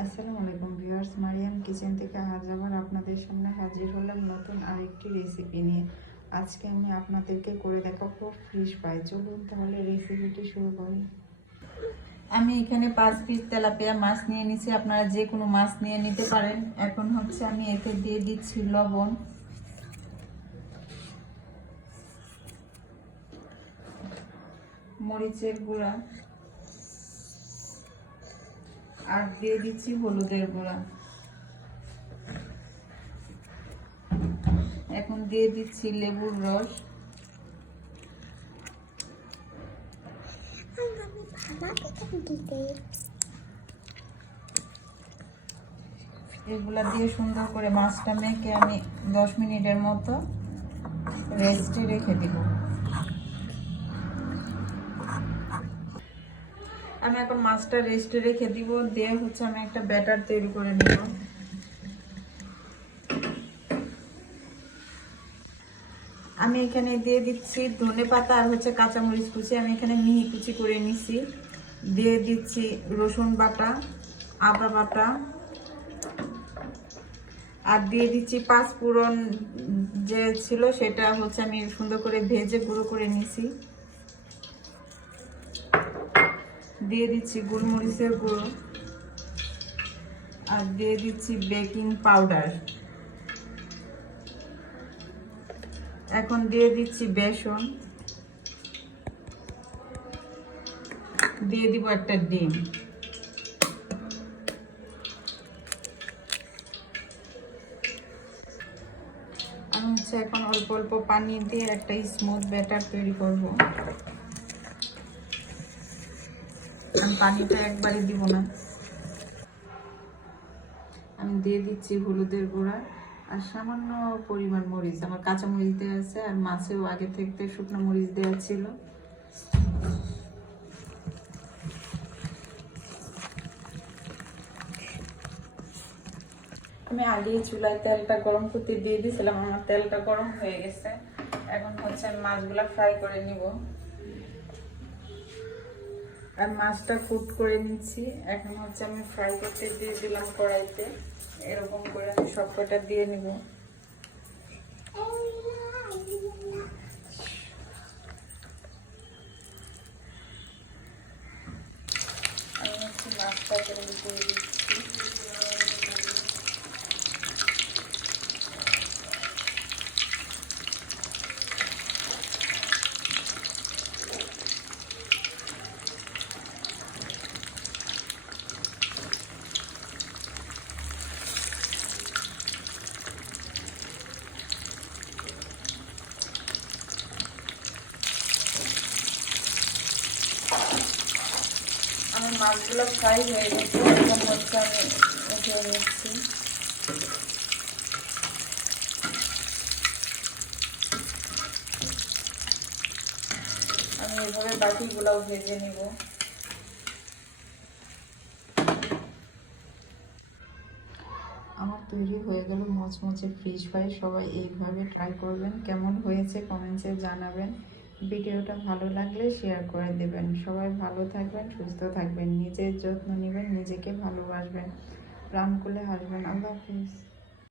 আসসালামু আলাইকুম viewers, Mariam kitchen থেকে আজ আবার আপনাদের সামনে হাজির হলাম নতুন আরেকটি রেসিপি নিয়ে। আজকে আমি আপনাদেরকে করে দেখাবো ফিশ ফ্রাই। চলুন তাহলে রেসিপিটি শুরু করি। আমি এখানে 5 পিস তেলাপিয়া মাছ নিয়ে নিছি, আপনারা যে কোনো মাছ নিয়ে নিতে পারেন। এখন হচ্ছে আমি এতে দিয়ে দিচ্ছি লবণ, মরিচের গুঁড়া আর দিয়ে দিচ্ছি হলুদের গুঁড়া। এখন দিয়ে দিচ্ছি লেবুর রস, এগুলা দিয়ে সুন্দর করে মাছটা মেখে আমি 10 মিনিটের মতো রেস্টে রেখে দিব। আমি এখন মাছটা রেস্টে রেখে দিব, দিয়ে হচ্ছে আমি একটা ব্যাটার তৈরি করে নিব। আমি এখানে দিয়ে দিচ্ছি ধনেপাতা আর হচ্ছে কাঁচামরিচ কুচি, আমি এখানে মিহি কুচি করে নিছি। দিয়ে দিচ্ছি রসুন বাটা, আদা বাটা, আর দিয়ে দিচ্ছি 5 ফোড়ন যে ছিল সেটা হচ্ছে আমি সুন্দর করে ভেজে গুঁড়ো করে নিছি। দিয়ে দিচ্ছি গোলমরিচের গুঁড়ো আর দিয়ে দিচ্ছি বেকিং পাউডার। এখন দিয়ে দিচ্ছি বেসন, দিয়ে দিব একটা ডিম। আমি হচ্ছে এখন অল্প অল্প পানি দিয়ে একটা স্মুথ ব্যাটার তৈরি করব। আমি পানিটা একবারে দিব না। আমি দিয়ে দিচ্ছি হলুদের গুঁড়া আর সামান্য পরিমাণ মরিচ, আমার কাঁচা মরিচ দেওয়া আছে আর মাছেও আগে থেকে শুকনো মরিচ দেওয়া ছিল। আমি আগেই চুলায় তেলটা গরম করতে দিয়ে দিয়েছিলাম, আমার তেলটা গরম হয়ে গেছে। এখন হচ্ছে আমি মাছগুলা ফ্রাই করে নিব আর মাছটা কুট করে নিচ্ছি। এখন হচ্ছে আমি ফ্রাই করতে দিয়ে দিলাম কড়াইতে, এরকম করে আমি সবকটা দিয়ে নিব। আমি হচ্ছে মাছটা করে দিচ্ছি। আমার মাছগুলো ফ্রাই হয়ে গেছে, এখন হচ্ছে আমি উঠিয়ে নিচ্ছি। আমি এভাবে বাকিগুলোও ভেজে নিব। আমার তৈরি হয়ে গেল মচমচে ফিশ ফ্রাই। সবাই এইভাবে ট্রাই করবেন, কেমন হয়েছে কমেন্টসে জানাবেন। ভিডিওটা ভালো লাগলে শেয়ার করে দেবেন। সবাই ভালো থাকবেন, সুস্থ থাকবেন, নিজের যত্ন নেবেন, নিজেকে ভালোবাসবেন, প্রাণ খুলে হাসবেন। আল্লাহ হাফিজ।